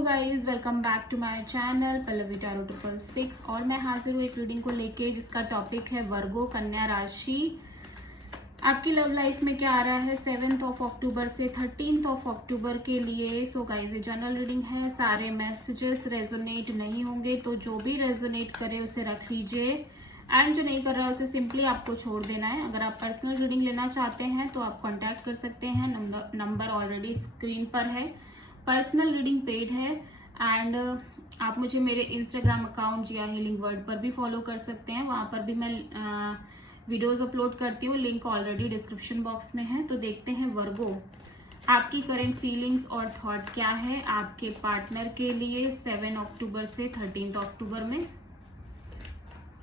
Guys, welcome back to my channel Pallavi tarot 666 और मैं हाजिर हूँ एक रीडिंग को लेके जिसका टॉपिक है वर्गो कन्या राशि। आपकी लव लाइफ में क्या आ रहा है 7 अक्टूबर से 13 अक्टूबर के लिए। सो गाइज, ये जनरल रीडिंग है, सारे मैसेजेस रेजोनेट नहीं होंगे, तो जो भी रेजोनेट करे उसे रख लीजिए एंड जो नहीं कर रहा है उसे सिंपली आपको छोड़ देना है। अगर आप पर्सनल रीडिंग लेना चाहते हैं तो आप कॉन्टैक्ट कर सकते हैं, नंबर ऑलरेडी स्क्रीन पर है। पर्सनल रीडिंग पेड है एंड आप मुझे मेरे इंस्टाग्राम अकाउंट जिया हीलिंग वर्ड पर भी फॉलो कर सकते हैं, वहां पर भी मैं वीडियोस अपलोड करती हूँ, लिंक ऑलरेडी डिस्क्रिप्शन बॉक्स में है। तो देखते हैं वर्गो, आपकी करंट फीलिंग्स और थॉट क्या है आपके पार्टनर के लिए 7 अक्टूबर से 13 अक्टूबर में।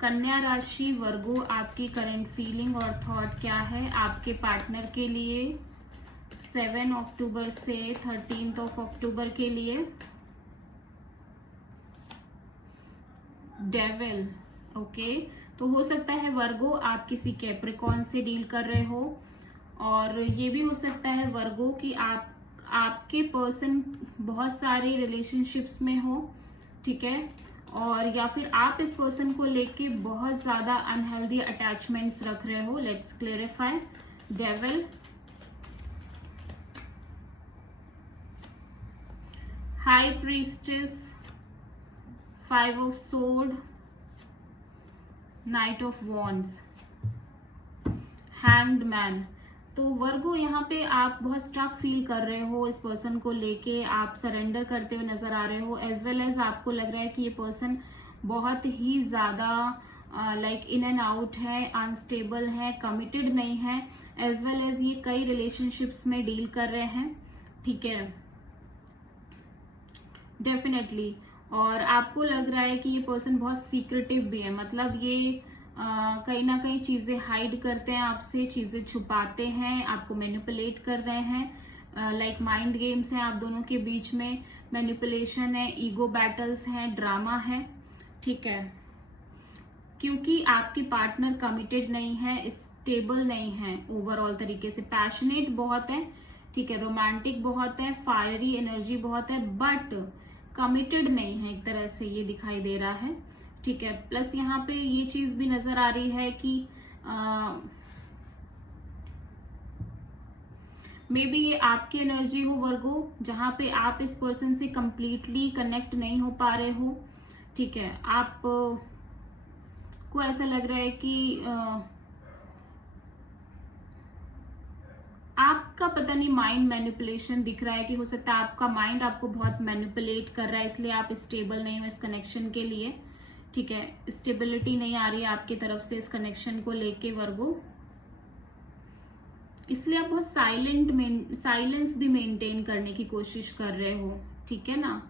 कन्या राशि वर्गो, आपकी करंट फीलिंग और थॉट क्या है आपके पार्टनर के लिए 7 अक्टूबर से 13 अक्टूबर के लिए। डेविल, ओके, तो हो सकता है वर्गो आप किसी कैप्रिकॉर्न से डील कर रहे हो, और ये भी हो सकता है वर्गो कि आपके पर्सन बहुत सारे रिलेशनशिप्स में हो, ठीक है, और या फिर आप इस पर्सन को लेके बहुत ज्यादा अनहेल्दी अटैचमेंट्स रख रहे हो। Let's clarify. Devil, high priestess, 5 of sword, night of wands, hanged man. तो वर्गो, यहाँ पे आप बहुत स्टक फील कर रहे हो इस पर्सन को लेके, आप सरेंडर करते हुए नजर आ रहे हो, एज वेल एज आपको लग रहा है कि ये पर्सन बहुत ही ज्यादा लाइक इन एंड आउट है, अनस्टेबल है, कमिटेड नहीं है, एज वेल एज ये कई रिलेशनशिप्स में डील कर रहे हैं, ठीक है, डेफिनेटली। और आपको लग रहा है कि ये पर्सन बहुत सीक्रेटिव भी है, मतलब ये कहीं ना कहीं चीजें हाइड करते हैं आपसे, चीजें छुपाते हैं, आपको मैनिपुलेट कर रहे हैं, लाइक माइंड गेम्स हैं आप दोनों के बीच में, मैनिपुलेशन है, ईगो बैटल्स हैं, ड्रामा है, ठीक है, क्योंकि आपके पार्टनर कमिटेड नहीं है, स्टेबल नहीं है, ओवरऑल तरीके से पैशनेट बहुत है, ठीक है, रोमांटिक बहुत है, फायरी एनर्जी बहुत है, बट कमिटेड नहीं है, एक तरह से ये दिखाई दे रहा है, ठीक है। प्लस यहाँ पे ये चीज भी नजर आ रही है कि मे बी ये आपकी एनर्जी हो वर्गो, जहां पे आप इस पर्सन से कंप्लीटली कनेक्ट नहीं हो पा रहे हो, ठीक है, आप को ऐसा लग रहा है कि आपका पता नहीं माइंड मैनिपुलेशन दिख रहा है, कि हो सकता है आपका माइंड आपको बहुत मैनिपुलेट कर रहा है, इसलिए आप स्टेबल नहीं हो इस कनेक्शन के लिए, ठीक है, स्टेबिलिटी नहीं आ रही है आपकी तरफ से इस कनेक्शन को लेके वर्गो, इसलिए आप बहुत साइलेंस भी मेंटेन करने की कोशिश कर रहे हो, ठीक है ना,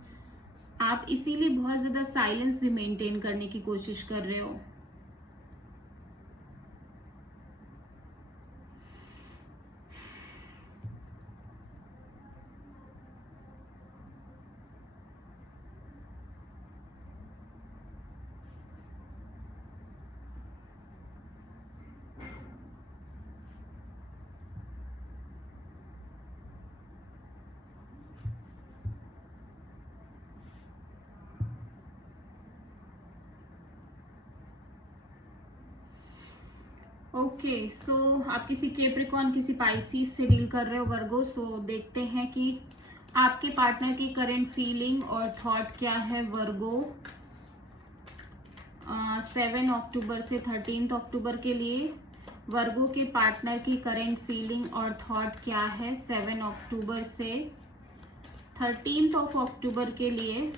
आप इसीलिए बहुत ज्यादा साइलेंस भी मेंटेन करने की कोशिश कर रहे हो। ओके, सो आप किसी कैप्रिकॉर्न, किसी पाइसिस से डील कर रहे हो वर्गो। सो देखते हैं कि आपके पार्टनर की करंट फीलिंग और थॉट क्या है वर्गो 7 अक्टूबर से 13 अक्टूबर के लिए। वर्गो के पार्टनर की करंट फीलिंग और थॉट क्या है 7 अक्टूबर से 13 अक्टूबर के लिए।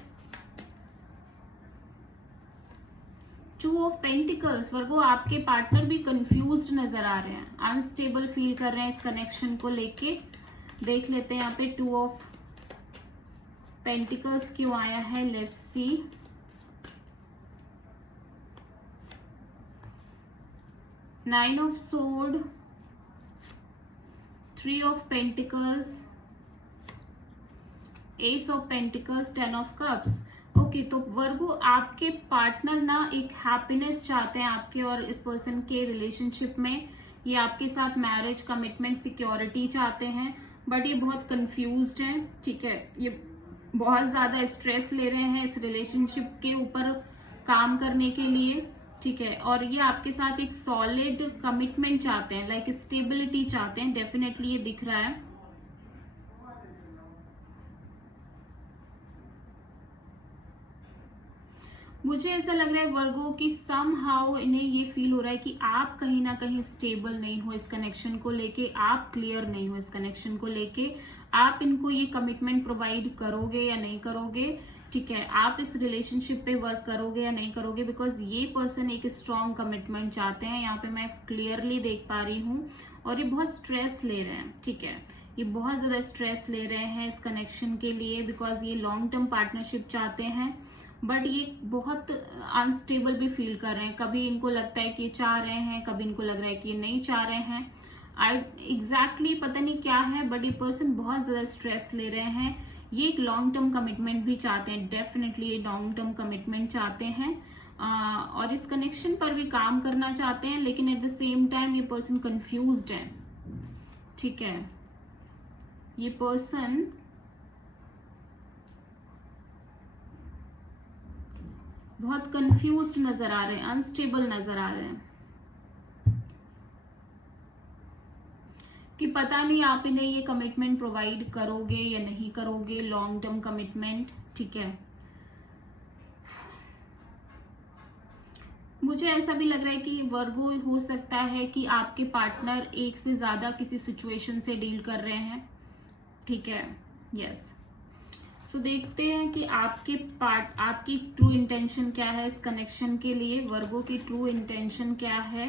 2 ऑफ पेंटिकल्स, वर्गो आपके पार्टनर भी कंफ्यूज्ड नजर आ रहे हैं, अनस्टेबल फील कर रहे हैं इस कनेक्शन को लेके। देख लेते हैं यहाँ पे 2 ऑफ पेंटिकल्स क्यों आया है, let's see. Nine of sword, 3 of pentacles, S of pentacles, 10 of cups. Okay, तो वर्गो आपके पार्टनर ना एक हैप्पीनेस चाहते हैं आपके और इस पर्सन के रिलेशनशिप में, ये आपके साथ मैरिज, कमिटमेंट, सिक्योरिटी चाहते हैं, बट ये बहुत कंफ्यूज्ड है, ठीक है, ये बहुत ज्यादा स्ट्रेस ले रहे हैं इस रिलेशनशिप के ऊपर काम करने के लिए, ठीक है। और ये आपके साथ एक सॉलिड कमिटमेंट चाहते हैं, लाइक स्टेबिलिटी चाहते हैं, डेफिनेटली ये दिख रहा है। मुझे ऐसा लग रहा है वर्गो कि सम हाउ इन्हें ये फील हो रहा है कि आप कहीं ना कहीं स्टेबल नहीं हो इस कनेक्शन को लेके, आप क्लियर नहीं हो इस कनेक्शन को लेके, आप इनको ये कमिटमेंट प्रोवाइड करोगे या नहीं करोगे, ठीक है। आप इस रिलेशनशिप पे वर्क करोगे या नहीं करोगे, बिकॉज ये पर्सन एक स्ट्रॉन्ग कमिटमेंट चाहते हैं, यहाँ पे मैं क्लियरली देख पा रही हूँ। और ये बहुत स्ट्रेस ले रहे हैं, ठीक है, ये बहुत ज्यादा स्ट्रेस ले रहे हैं इस कनेक्शन के लिए, बिकॉज ये लॉन्ग टर्म पार्टनरशिप चाहते हैं, बट ये बहुत अनस्टेबल भी फील कर रहे हैं। कभी इनको लगता है कि ये चाह रहे हैं, कभी इनको लग रहा है कि ये नहीं चाह रहे हैं। एग्जैक्टली पता नहीं क्या है, बट ये पर्सन बहुत ज्यादा स्ट्रेस ले रहे हैं। ये एक लॉन्ग टर्म कमिटमेंट भी चाहते हैं, डेफिनेटली ये लॉन्ग टर्म कमिटमेंट चाहते हैं, और इस कनेक्शन पर भी काम करना चाहते हैं, लेकिन एट द सेम टाइम ये पर्सन कंफ्यूज्ड है, ठीक है। ये पर्सन बहुत कंफ्यूज्ड नजर आ रहे हैं, अनस्टेबल नजर आ रहे हैं, कि पता नहीं आप इन्हें ये कमिटमेंट प्रोवाइड करोगे या नहीं करोगे, लॉन्ग टर्म कमिटमेंट, ठीक है। मुझे ऐसा भी लग रहा है कि वर्गो हो सकता है कि आपके पार्टनर एक से ज्यादा किसी सिचुएशन से डील कर रहे हैं, ठीक है, यस। सो देखते हैं कि आपकी ट्रू इंटेंशन क्या है इस कनेक्शन के लिए। वर्गो की ट्रू इंटेंशन क्या है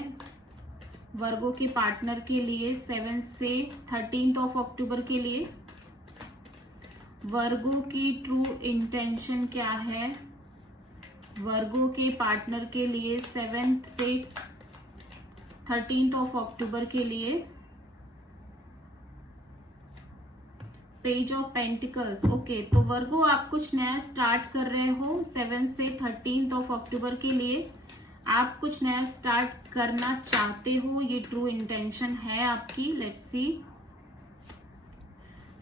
वर्गो के पार्टनर के लिए 7 से 13 अक्टूबर के लिए। वर्गो की ट्रू इंटेंशन क्या है वर्गो के पार्टनर के लिए 7 से 13 अक्टूबर के लिए। पेज ऑफ पेंटिकल्स, ओके, तो वर्गो आप कुछ नया स्टार्ट कर रहे हो 7 से 13 अक्टूबर के लिए, आप कुछ नया स्टार्ट करना चाहते हो, ये ट्रू इंटेंशन है आपकी। Let's see,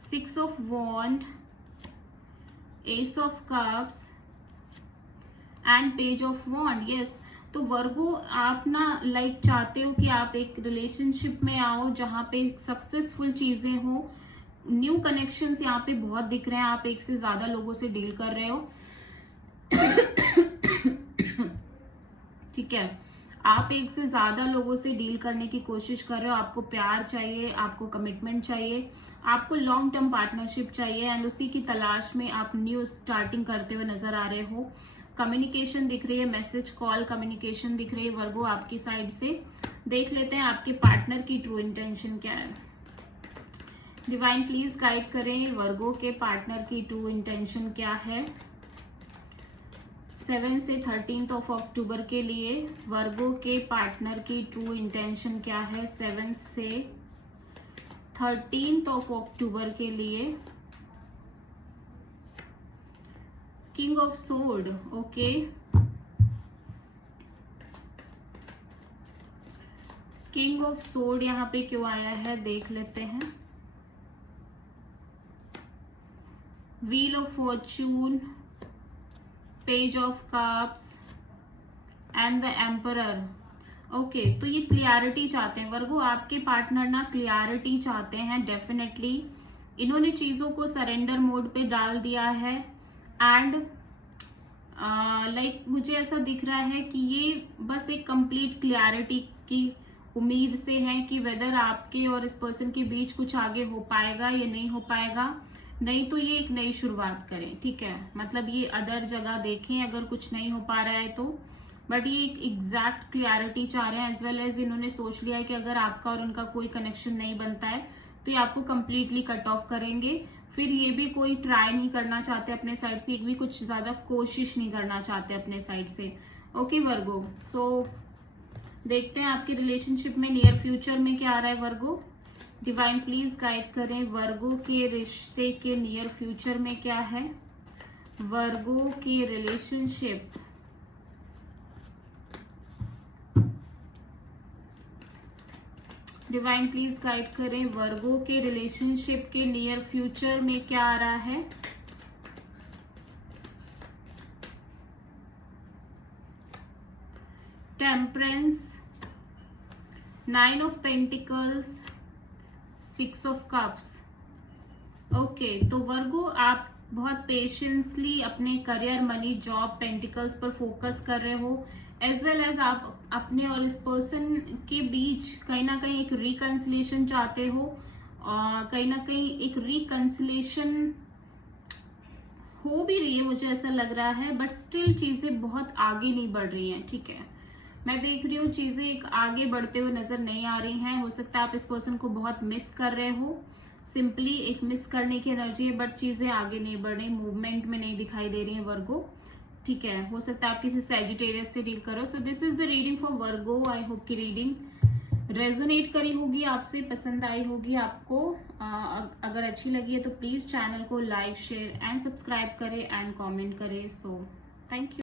6 of wand, ace of cups and page of wand, yes. तो वर्गो आप ना लाइक चाहते हो कि आप एक रिलेशनशिप में आओ जहां पे सक्सेसफुल चीजें हो, न्यू कनेक्शंस यहाँ पे बहुत दिख रहे हैं, आप एक से ज्यादा लोगों से डील कर रहे हो, ठीक है, आप एक से ज्यादा लोगों से डील करने की कोशिश कर रहे हो, आपको प्यार चाहिए, आपको कमिटमेंट चाहिए, आपको लॉन्ग टर्म पार्टनरशिप चाहिए, एंड उसी की तलाश में आप न्यू स्टार्टिंग करते हुए नजर आ रहे हो। कम्युनिकेशन दिख रही है, मैसेज कॉल कम्युनिकेशन दिख रही है वर्गो आपकी साइड से। देख लेते हैं आपके पार्टनर की ट्रू इंटेंशन क्या है। डिवाइन प्लीज गाइड करें वर्गो के पार्टनर की ट्रू इंटेंशन क्या है 7 से 13 अक्टूबर के लिए। वर्गो के पार्टनर की ट्रू इंटेंशन क्या है 7 से 13 अक्टूबर के लिए। King of sword, okay, king of sword यहाँ पे क्यों आया है देख लेते हैं। Wheel of Fortune, page of cups and the emperor, okay. तो ये क्लियरिटी चाहते हैं वर्गो, आपके पार्टनर ना क्लियरिटी चाहते हैं डेफिनेटली। इन्होंने चीजों को सरेंडर मोड पे डाल दिया है, एंड लाइक मुझे ऐसा दिख रहा है कि ये बस एक कंप्लीट क्लियरिटी की उम्मीद से है कि वेदर आपके और इस पर्सन के बीच कुछ आगे हो पाएगा या नहीं हो पाएगा, नहीं तो ये एक नई शुरुआत करें, ठीक है। मतलब ये अदर जगह देखें अगर कुछ नहीं हो पा रहा है तो, बट ये एक एग्जैक्ट क्लियरिटी चाह रहे हैं। एज वेल एज इन्होंने सोच लिया है कि अगर आपका और उनका कोई कनेक्शन नहीं बनता है तो ये आपको कंप्लीटली कट ऑफ करेंगे। फिर ये भी कोई ट्राई नहीं करना चाहते अपने साइड से, एक भी कुछ ज्यादा कोशिश नहीं करना चाहते अपने साइड से, ओके वर्गो। सो देखते हैं आपके रिलेशनशिप में नियर फ्यूचर में क्या आ रहा है वर्गो। डिवाइन प्लीज गाइड करें वर्गो के रिश्ते के नियर फ्यूचर में क्या है। वर्गो की रिलेशनशिप डिवाइन प्लीज गाइड करें वर्गो के रिलेशनशिप के नियर फ्यूचर में क्या आ रहा है। Temperance, 9 of pentacles, 6 of cups. Okay, तो वर्गो आप बहुत पेशेंसली अपने करियर, मनी, जॉब, पेंटिकल्स पर फोकस कर रहे हो, एज वेल एज आप अपने और इस पर्सन के बीच कहीं ना कहीं एक रिकंसिलेशन चाहते हो, कहीं ना कहीं एक रिकंसिलेशन हो भी रही है, मुझे ऐसा लग रहा है, बट स्टिल चीजें बहुत आगे नहीं बढ़ रही हैं। ठीक है, मैं देख रही हूँ चीजें एक आगे बढ़ते हुए नजर नहीं आ रही हैं। हो सकता है आप इस पर्सन को बहुत मिस कर रहे हो, सिंपली एक मिस करने की एनर्जी है, बट चीजें आगे नहीं बढ़ रही, मूवमेंट में नहीं दिखाई दे रही है वर्गो। ठीक है, हो सकता है आप किसी सैजिटेरियस से डील करो। So this is the reading for Virgo. I hope की रीडिंग रेजोनेट करी होगी, आपसे पसंद आई होगी आपको। अगर अच्छी लगी है तो प्लीज चैनल को लाइक, शेयर एंड सब्सक्राइब करें एंड कमेंट करें। So thank you.